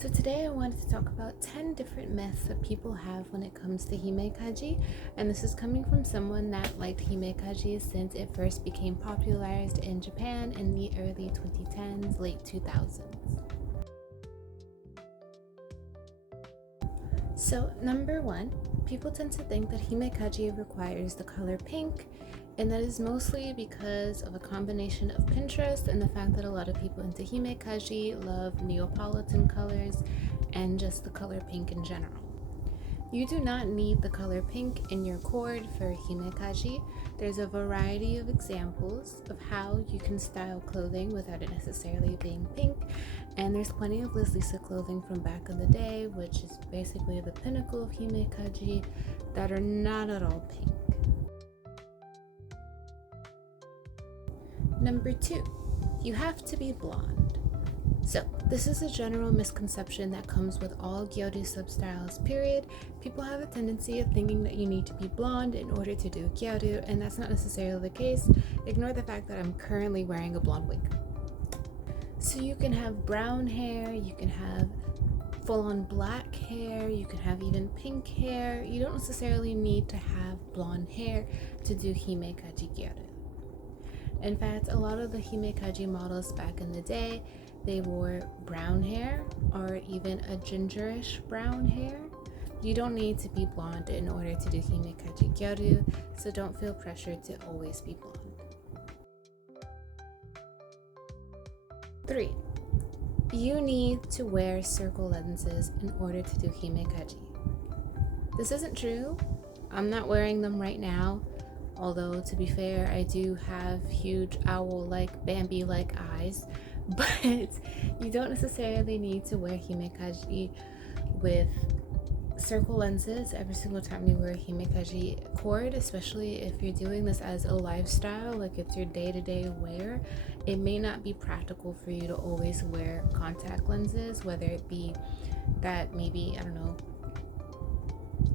So today I wanted to talk about 10 different myths that people have when it comes to Himekaji, and this is coming from someone that liked Himekaji since it first became popularized in Japan in the early 2010s, late 2000s. So number 1, people tend to think that Himekaji requires the color pink, and that is mostly because of a combination of Pinterest and the fact that a lot of people into Himekaji love Neapolitan colors and just the color pink in general. You do not need the color pink in your cord for Himekaji. There's a variety of examples of how you can style clothing without it necessarily being pink, and there's plenty of Liz Lisa clothing from back in the day, which is basically the pinnacle of Himekaji, that are not at all pink. Number 2, you have to be blonde. So, this is a general misconception that comes with all gyaru substyles, period. People have a tendency of thinking that you need to be blonde in order to do gyaru, and that's not necessarily the case. Ignore the fact that I'm currently wearing a blonde wig. So you can have brown hair, you can have full-on black hair, you can have even pink hair. You don't necessarily need to have blonde hair to do Himekaji Gyaru. In fact, a lot of the Himekaji models back in the day, they wore brown hair or even a gingerish brown hair. You don't need to be blonde in order to do Himekaji Gyaru, so don't feel pressured to always be blonde. 3, you need to wear circle lenses in order to do Himekaji. This isn't true. I'm not wearing them right now. Although, to be fair, I do have huge owl-like, Bambi-like eyes, but you don't necessarily need to wear Himekaji with circle lenses every single time you wear a Himekaji cord, especially if you're doing this as a lifestyle, like it's your day-to-day wear. It may not be practical for you to always wear contact lenses, whether it be that maybe, I don't know,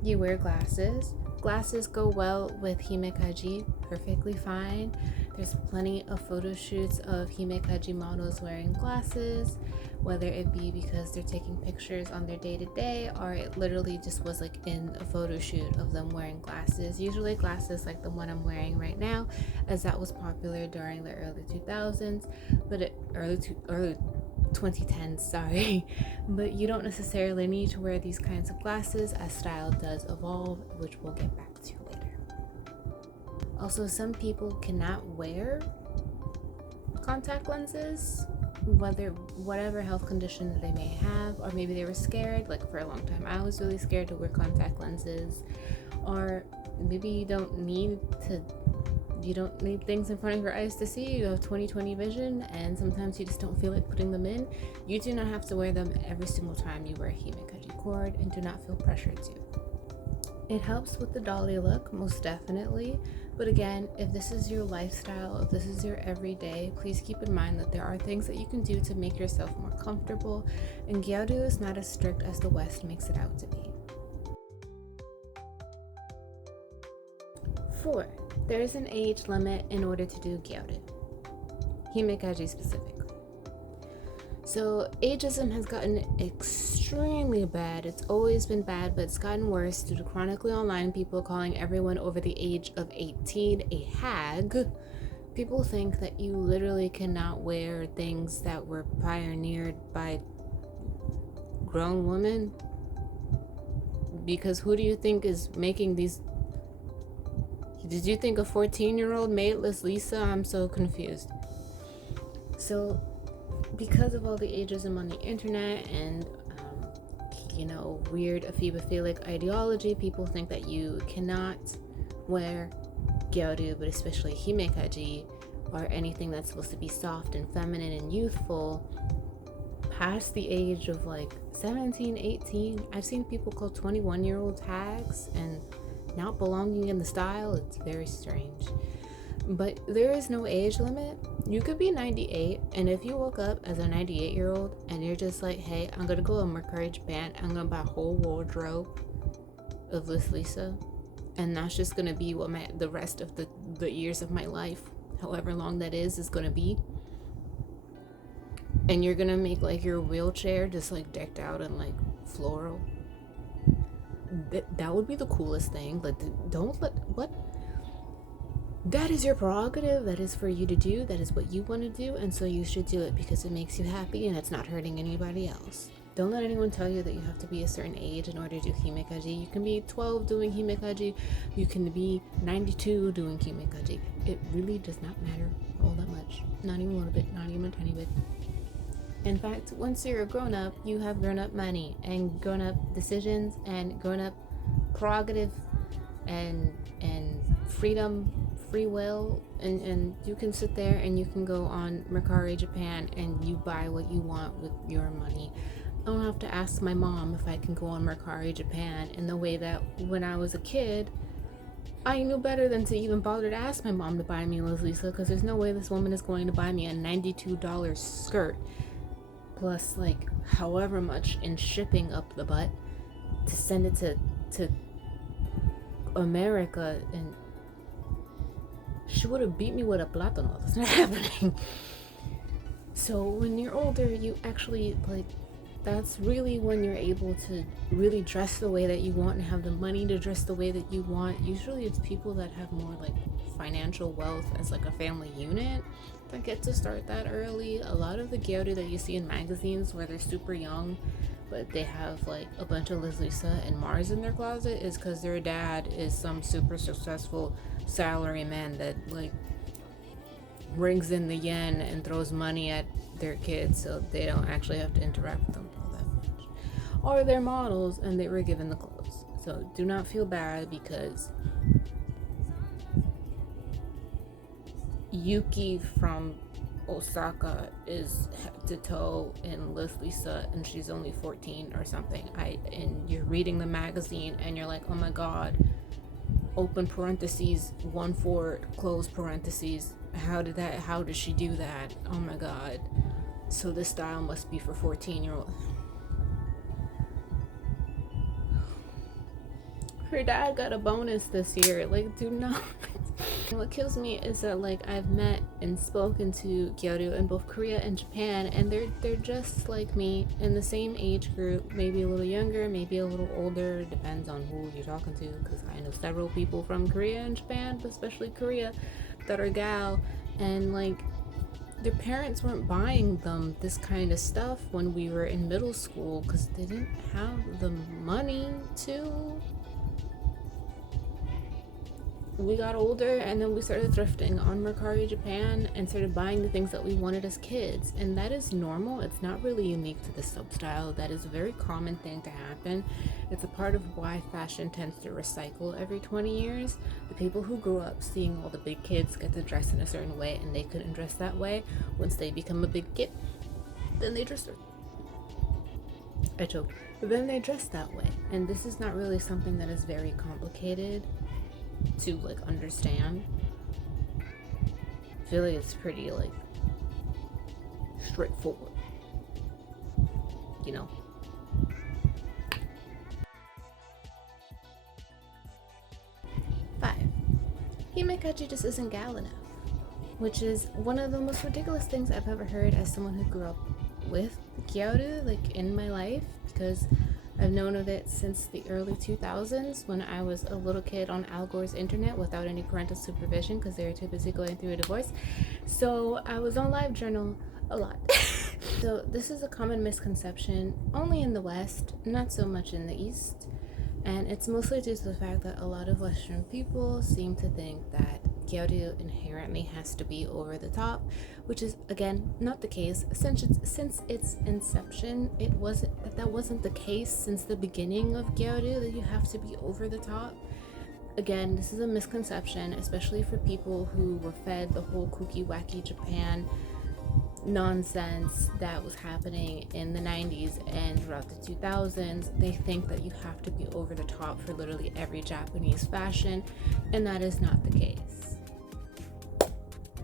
you wear glasses. Glasses go well with Himekaji, perfectly fine. There's plenty of photo shoots of Himekaji models wearing glasses, whether it be because they're taking pictures on their day-to-day or it literally just was like in a photo shoot of them wearing glasses. Usually glasses like the one I'm wearing right now, as that was popular during the early 2000s, but early 2010s, sorry, but you don't necessarily need to wear these kinds of glasses as style does evolve, which we'll get back to later. Also, some people cannot wear contact lenses, whatever health condition that they may have, or maybe they were scared. Like for a long time I was really scared to wear contact lenses, or maybe you don't need things in front of your eyes to see. You have 20/20 vision and sometimes you just don't feel like putting them in. You do not have to wear them every single time you wear a Himekaji cord, and do not feel pressured to. It helps with the dolly look, most definitely, but again, if this is your lifestyle, if this is your everyday, please keep in mind that there are things that you can do to make yourself more comfortable, and gyaru is not as strict as the West makes it out to be. 4, there is an age limit in order to do gyaru, Himekaji specifically. So ageism has gotten extremely bad. It's always been bad, but it's gotten worse due to chronically online people calling everyone over the age of 18 a hag. People think that you literally cannot wear things that were pioneered by grown women, because who do you think is making these? Did you think a 14-year-old made Liz Lisa? I'm so confused. So because of all the ageism on the internet and weird ephemophilic ideology, people think that you cannot wear gyaru, but especially Himekaji or anything that's supposed to be soft and feminine and youthful, past the age of like 17, 18. I've seen people call 21-year-olds hags and not belonging in the style. It's very strange. But there is no age limit. You could be 98, and if you woke up as a 98-year-old and you're just like, hey, I'm gonna go to Mercari Japan, I'm gonna buy a whole wardrobe of Liz Lisa, and that's just gonna be what the rest of the years of my life, however long that is gonna be, and you're gonna make like your wheelchair just like decked out in like floral. That would be the coolest thing. Like, don't let what. That is your prerogative. That is for you to do. That is what you want to do, and so you should do it because it makes you happy and it's not hurting anybody else. Don't let anyone tell you that you have to be a certain age in order to do himekaji. You can be 12 doing himekaji. You can be 92 doing himekaji. It really does not matter all that much. Not even a little bit. Not even a tiny bit. In fact, once you're a grown-up, you have grown-up money and grown-up decisions and grown-up prerogative and freedom, free will, and you can sit there and you can go on Mercari Japan and you buy what you want with your money. I don't have to ask my mom if I can go on Mercari Japan in the way that when I was a kid, I knew better than to even bother to ask my mom to buy me Liz Lisa, because there's no way this woman is going to buy me a $92 skirt plus like however much in shipping up the butt to send it to America, and she would have beat me with a plátano. That's not happening. So when you're older, you actually like, that's really when you're able to really dress the way that you want and have the money to dress the way that you want. Usually it's people that have more like financial wealth as like a family unit that get to start that early. A lot of the gyaru that you see in magazines where they're super young but they have like a bunch of Liz Lisa and Mars in their closet is because their dad is some super successful salaryman that like brings in the yen and throws money at their kids so they don't actually have to interact with them all that much. Or they're models and they were given the clothes. So do not feel bad because Yuki from Osaka is head to toe in Liz Lisa and she's only 14 or something. And you're reading the magazine and you're like, oh my god, open parentheses 1/4 close parentheses, how did she do that? Oh my god. So this style must be for 14-year-old. Her dad got a bonus this year. Like, do not. What kills me is that like I've met and spoken to gyaru in both Korea and Japan, and they're just like me in the same age group, maybe a little younger, maybe a little older, depends on who you're talking to, because I know several people from Korea and Japan, but especially Korea, that are gal, and like their parents weren't buying them this kind of stuff when we were in middle school because they didn't have the money to. We got older and then we started thrifting on Mercari Japan and started buying the things that we wanted as kids, and that is normal. It's not really unique to this substyle. That is a very common thing to happen. It's a part of why fashion tends to recycle every 20 years. The people who grew up seeing all the big kids get to dress in a certain way and they couldn't dress that way, once they become a big kid, then they dress I choked. Then they dress that way. And this is not really something that is very complicated to like understand. I feel like it's pretty like straightforward, you know. Five, Himekaji just isn't gal enough, which is one of the most ridiculous things I've ever heard as someone who grew up with gyaru like in my life, because I've known of it since the early 2000s when I was a little kid on Al Gore's internet without any parental supervision because they were too busy going through a divorce. So I was on LiveJournal a lot. So this is a common misconception only in the West, not so much in the East. And it's mostly due to the fact that a lot of Western people seem to think that gyaru inherently has to be over the top, which is again not the case. Since its inception, that wasn't the case since the beginning of gyaru, that you have to be over the top. Again, this is a misconception, especially for people who were fed the whole kooky wacky Japan nonsense that was happening in the 90s and throughout the 2000s. They think that you have to be over the top for literally every Japanese fashion, and that is not the case.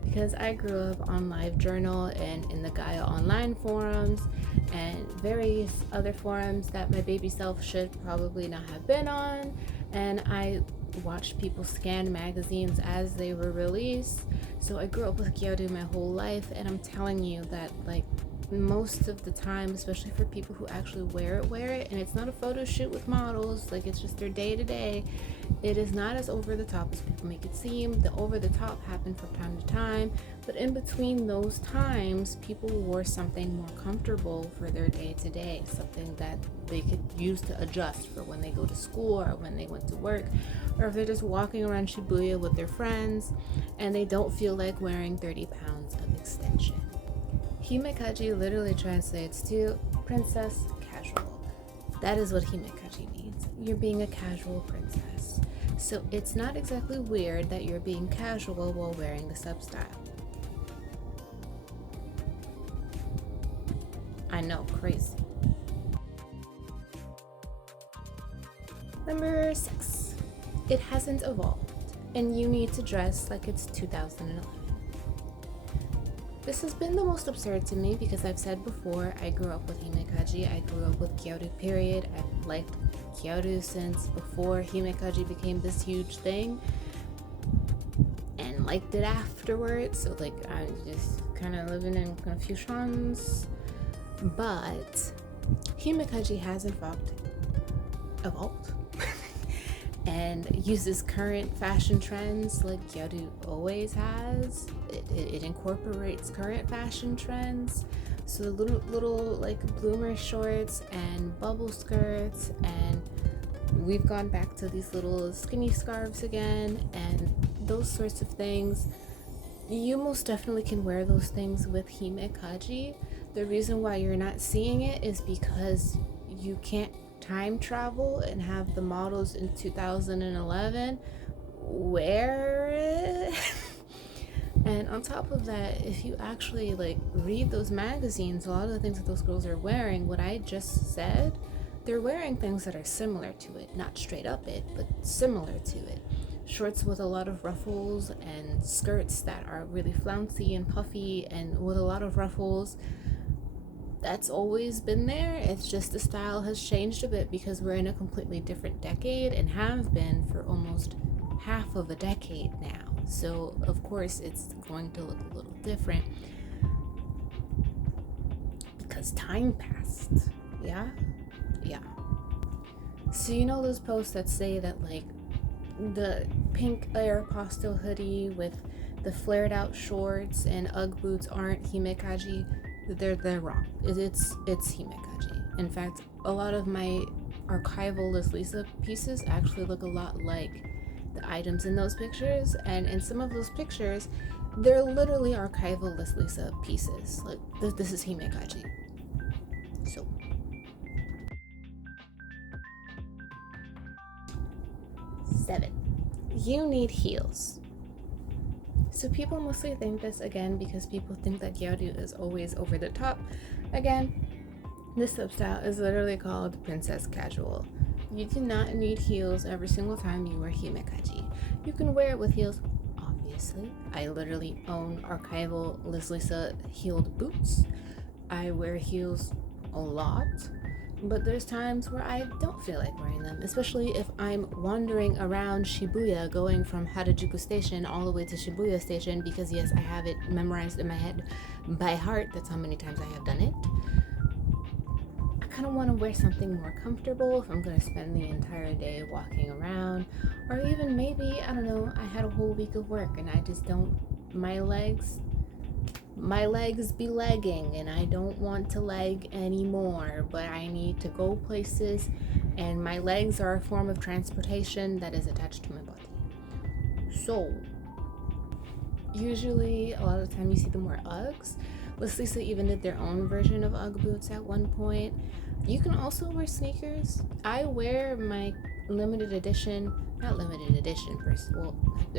Because I grew up on LiveJournal and in the Gaia online forums and various other forums that my baby self should probably not have been on, and I watched people scan magazines as they were released. So I grew up with gyaru my whole life, and I'm telling you that like most of the time, especially for people who actually wear it, and it's not a photo shoot with models, like it's just their day to day. It is not as over the top as people make it seem. The over the top happened from time to time, but in between those times, people wore something more comfortable for their day to day, something that they could use to adjust for when they go to school or when they went to work, or if they're just walking around Shibuya with their friends and they don't feel like wearing 30 pounds of extension. Himekaji literally translates to princess casual. That is what Himekaji means. You're being a casual princess. So it's not exactly weird that you're being casual while wearing the sub-style. I know, crazy. Number 6. It hasn't evolved, and you need to dress like it's 2011. This has been the most absurd to me because I've said before, I grew up with Himekaji, I grew up with Gyaru period. I've liked Gyaru since before Himekaji became this huge thing, and liked it afterwards, so like I'm just kind of living in confusions. But Himekaji has in fact evolved and uses current fashion trends like Gyaru always has. It incorporates current fashion trends. So little like bloomer shorts and bubble skirts, and we've gone back to these little skinny scarves again, and those sorts of things. You most definitely can wear those things with Himekaji. The reason why you're not seeing it is because you can't time travel and have the models in 2011 wear it. And on top of that, if you actually like read those magazines, a lot of the things that those girls are wearing, what I just said, they're wearing things that are similar to it, not straight up it, but similar to it. Shorts with a lot of ruffles and skirts that are really flouncy and puffy and with a lot of ruffles. That's always been there. It's just the style has changed a bit because we're in a completely different decade and have been for almost half of a decade now. So of course it's going to look a little different because time passed. Yeah. So you know those posts that say that like the pink Aeropostale hoodie with the flared out shorts and Ugg boots aren't Himekaji? They're wrong. It's Himekaji. In fact, a lot of my archival Liz Lisa pieces actually look a lot like the items in those pictures, and in some of those pictures, they're literally archival Liz Lisa pieces. Like this is Himekaji. So. Seven. You need heels. So people mostly think this again because people think that Gyaru is always over the top. Again, this substyle is literally called princess casual. You do not need heels every single time you wear Himekaji. You can wear it with heels, obviously. I literally own archival Liz Lisa heeled boots. I wear heels a lot. But there's times where I don't feel like wearing them, especially if I'm wandering around Shibuya going from Harajuku Station all the way to Shibuya Station because yes, I have it memorized in my head by heart. That's how many times I have done it. I kind of want to wear something more comfortable if I'm going to spend the entire day walking around, or even maybe, I don't know, I had a whole week of work and I just don't, my legs be legging and I don't want to leg anymore, but I need to go places and my legs are a form of transportation that is attached to my body. So usually a lot of the time you see them wear Uggs. Liz Lisa even did their own version of Ugg boots at one point. You can also wear sneakers. I wear my limited edition, not limited edition first, well,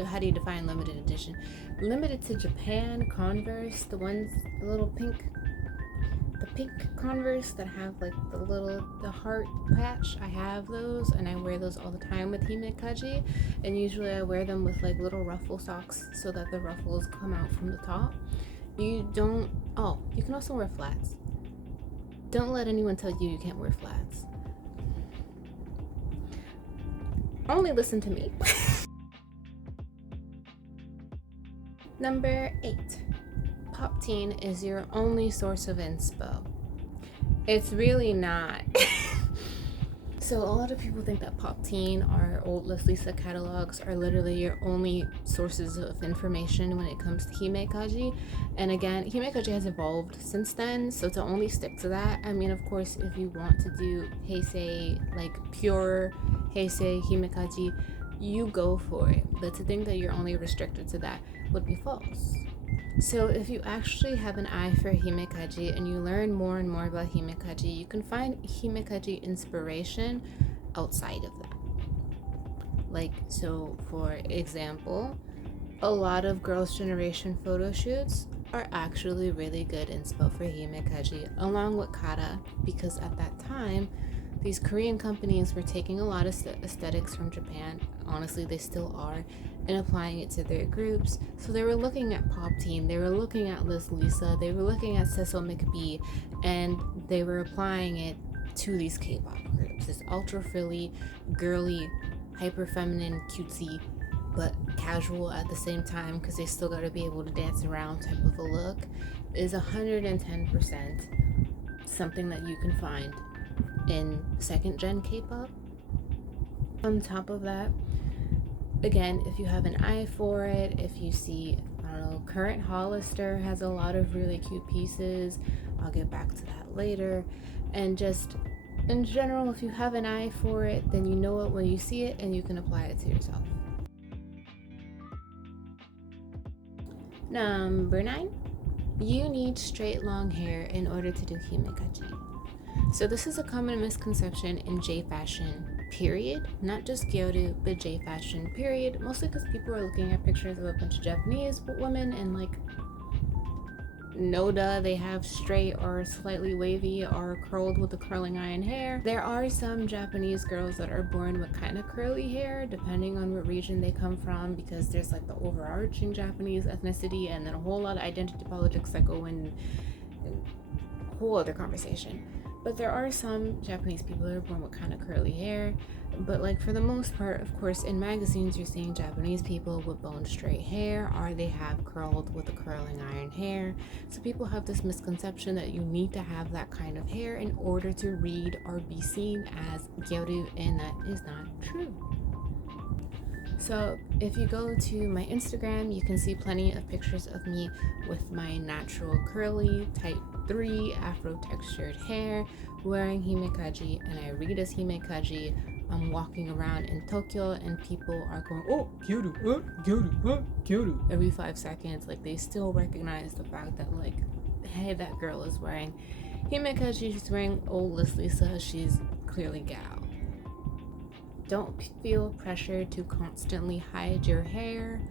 how do you define limited edition? Limited to Japan Converse, the pink Converse that have like the heart patch. I have those and I wear those all the time with Himekaji, and usually I wear them with like little ruffle socks so that the ruffles come out from the top. You can also wear flats. Don't let anyone tell you can't wear flats. Only listen to me. Number 8. Pop Teen is your only source of inspo. It's really not. So a lot of people think that Pop Teen or old Liz Lisa catalogs are literally your only sources of information when it comes to Himekaji. And again, Himekaji has evolved since then, so to only stick to that, I mean, of course, if you want to do Heisei, like pure Heisei Himekaji, you go for it. But to think that you're only restricted to that would be false. So if you actually have an eye for Himekaji and you learn more and more about Himekaji, you can find Himekaji inspiration outside of that. Like, so for example, a lot of Girls' Generation photo shoots are actually really good inspo for Himekaji, along with Kara, because at that time, these Korean companies were taking a lot of aesthetics from Japan. Honestly, they still are, and applying it to their groups. So they were looking at Pop Teen, they were looking at Liz Lisa, they were looking at Cecil McBee, and they were applying it to these K-pop groups. This ultra frilly, girly, hyper feminine, cutesy, but casual at the same time, because they still got to be able to dance around type of a look, is 110% something that you can find in second gen K-pop. On top of that, again, if you have an eye for it, if you see, I don't know, Current Hollister has a lot of really cute pieces. I'll get back to that later. And just in general, if you have an eye for it, then you know it when you see it and you can apply it to yourself. Number 9, you need straight long hair in order to do Himekaji. So this is a common misconception in J fashion, period. Not just Gyaru, but J fashion, period. Mostly because people are looking at pictures of a bunch of Japanese women and like, no duh, they have straight or slightly wavy or curled with the curling iron hair. There are some Japanese girls that are born with kind of curly hair, depending on what region they come from, because there's like the overarching Japanese ethnicity and then a whole lot of identity politics that go in a whole other conversation. But there are some Japanese people that are born with kind of curly hair. But like for the most part, of course, in magazines you're seeing Japanese people with bone straight hair, or they have curled with the curling iron hair. So people have this misconception that you need to have that kind of hair in order to read or be seen as Gyaru, and that is not true. So if you go to my Instagram, you can see plenty of pictures of me with my natural curly type 3 afro textured hair, wearing Himekaji, and I read as Himekaji. I'm walking around in Tokyo and people are going, oh, Gyaru, Gyaru, Gyaru, every 5 seconds. Like, they still recognize the fact that, like, hey, that girl is wearing Himekaji, she's wearing old Liz Lisa, she's clearly gal. Don't feel pressure to constantly hide your hair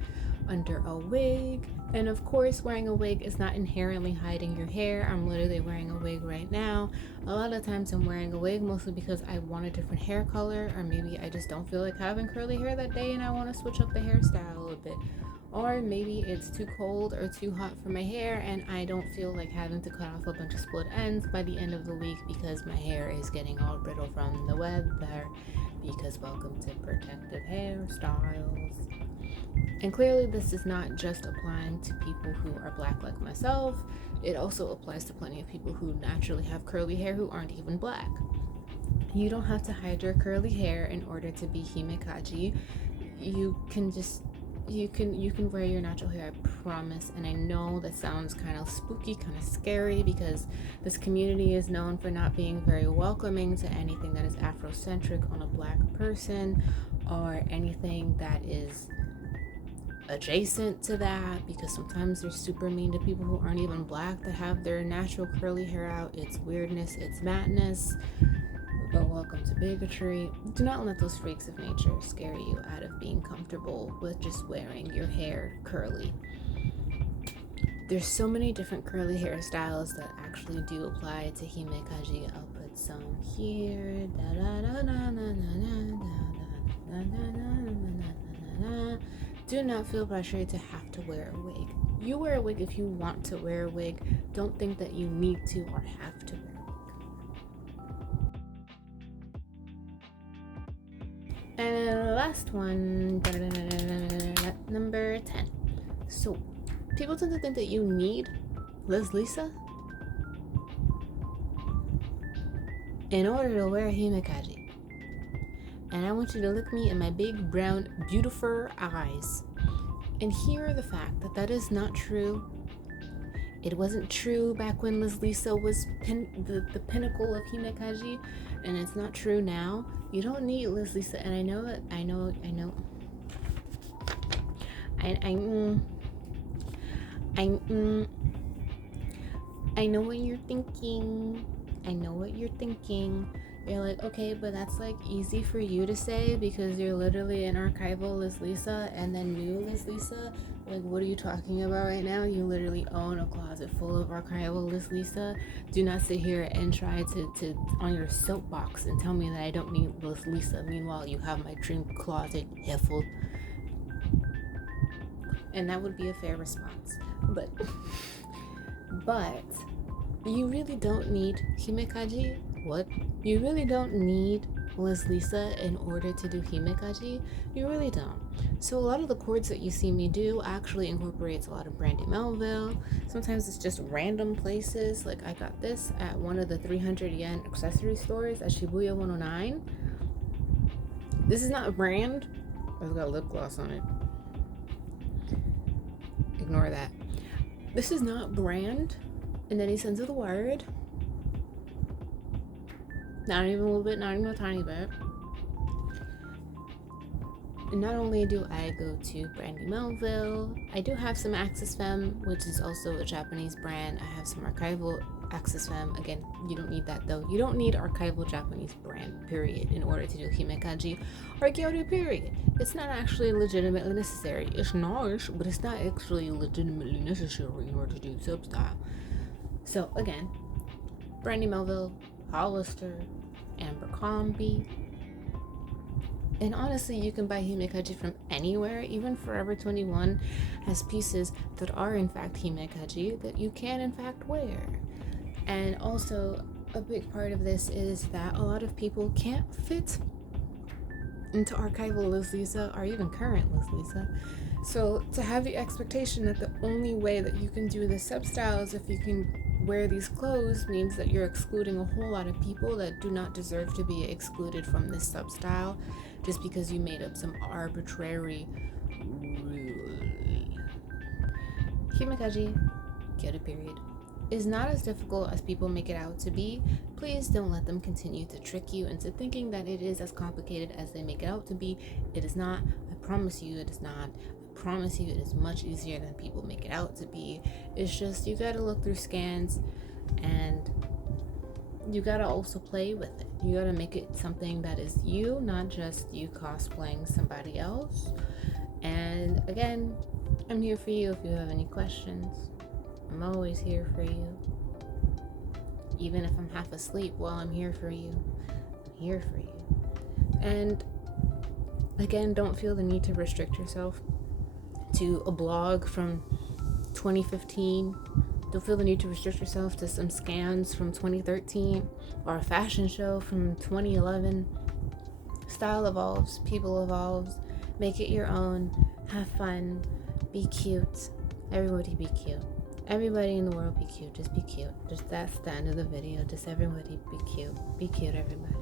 under a wig. And of course, wearing a wig is not inherently hiding your hair. I'm literally wearing a wig right now. A lot of times I'm wearing a wig mostly because I want a different hair color, or maybe I just don't feel like having curly hair that day and I want to switch up the hairstyle a bit. Or maybe it's too cold or too hot for my hair and I don't feel like having to cut off a bunch of split ends by the end of the week because my hair is getting all brittle from the weather. Because welcome to protective hairstyles. And clearly this is not just applying to people who are black like myself. It also applies to plenty of people who naturally have curly hair who aren't even black. You don't have to hide your curly hair in order to be Himekaji. You can wear your natural hair, I promise. And I know that sounds kind of spooky, kind of scary, because this community is known for not being very welcoming to anything that is Afrocentric on a black person, or anything that is adjacent to that, because sometimes they're super mean to people who aren't even black that have their natural curly hair out. It's weirdness, it's madness. But welcome to bigotry. Do not let those freaks of nature scare you out of being comfortable with just wearing your hair curly. There's so many different curly hairstyles that actually do apply to Himekaji. I'll put some here. Do not feel pressured to have to wear a wig. You wear a wig if you want to wear a wig. Don't think that you need to or have to wear a wig. And the last one, number 10. So people tend to think that you need Lisa, in order to wear Himekaji. And I want you to look me in my big, brown, beautiful eyes and hear the fact that that is not true. It wasn't true back when Lisa was the pinnacle of Himekaji, and it's not true now. You don't need Lisa, and I know that. I know. I know what you're thinking. I know what you're thinking. You're like, okay, but that's like easy for you to say because you're literally an archival Lisa and then new Lisa. Like, what are you talking about right now? You literally own a closet full of archival Lisa. Do not sit here and try to on your soapbox and tell me that I don't need Lisa. Meanwhile, you have my dream closet full. And that would be a fair response. But you really don't need Himekaji. What? You really don't need Lisa in order to do Himekaji. You really don't. So a lot of the chords that you see me do actually incorporates a lot of Brandy Melville. Sometimes it's just random places. Like I got this at one of the 300 yen accessory stores at Shibuya 109. This is not a brand. It's got lip gloss on it. Ignore that. This is not brand in any sense of the word. Not even a little bit, not even a tiny bit. And not only do I go to Brandy Melville, I do have some Axis Femme, which is also a Japanese brand. I have some archival Axis Femme. Again, you don't need that though. You don't need archival Japanese brand, period, in order to do Himekaji or Gyaru, period. It's not actually legitimately necessary. It's nice, but it's not actually legitimately necessary in order to do sub-style. So again, Brandy Melville, Hollister, Abercrombie. And honestly, you can buy Himekaji from anywhere. Even Forever 21 has pieces that are in fact Himekaji that you can in fact wear. And also, a big part of this is that a lot of people can't fit into archival Lisa or even current Lisa. So to have the expectation that the only way that you can do the sub-styles if you can wear these clothes means that you're excluding a whole lot of people that do not deserve to be excluded from this sub-style just because you made up some arbitrary rule. Himekaji, Gyaru period, is not as difficult as people make it out to be. Please don't let them continue to trick you into thinking that it is as complicated as they make it out to be. It is not. I promise you it is not. I promise you it is much easier than people make it out to be. It's just you gotta look through scans and you gotta also play with it. You gotta make it something that is you, not just you cosplaying somebody else. And again, I'm here for you if you have any questions. I'm always here for you. Even if I'm half asleep while I'm here for you, I'm here for you. And again, don't feel the need to restrict yourself to a blog from 2015. Don't feel the need to restrict yourself to some scans from 2013 or a fashion show from 2011. Style evolves, people evolves. Make it your own. Have fun. Be cute. Everybody be cute. Everybody in the world be cute. Just be cute. Just that's the end of the video. Just everybody be cute. Be cute, everybody.